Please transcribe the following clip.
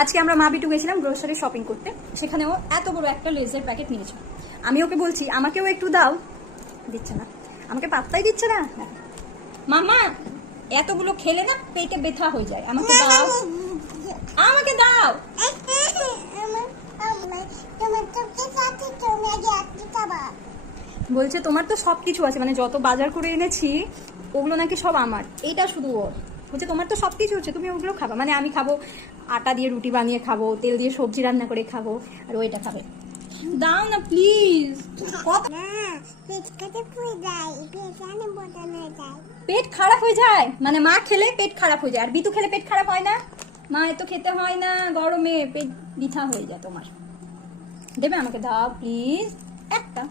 আজকে আমরা মা বিটু গেছিলাম গ্রোসারি শপিং করতে, সেখানেও এত বড় একটা লেজের প্যাকেট নিয়েছে। আমি ওকে বলছি আমাকেও একটু দাও, দিচ্ছে না, আমাকে পাত্তাই দিচ্ছে না। মামা এতগুলো খেলে না পেটে ব্যথা হয়ে যায়, আমাকে দাও, আমাকে দাও। বলছে তোমার তো সবকিছু আছে, মানে যত বাজার করে এনেছি ওগুলো নাকি সব আমার, এইটা শুধু ওর। বলছে তোমার তো সবকিছু হচ্ছে, তুমি ওগুলো খাবা, মানে আমি খাবো আটা দিয়ে রুটি বানিয়ে খাবো, তেল দিয়ে সবজি রান্না করে খাবো, আর ওইটা খাবে। দাও না প্লিজ। পেট খারাপ হয়ে যায় মানে মা খেলে পেট খারাপ হয়ে যায়, আর বিতু খেলে পেট খারাপ হয় না? মা এত খেতে হয় না, গরমে পেট বৃথা হয়ে যায় তোমার। দেবে আমাকে, দাও প্লিজ একটা।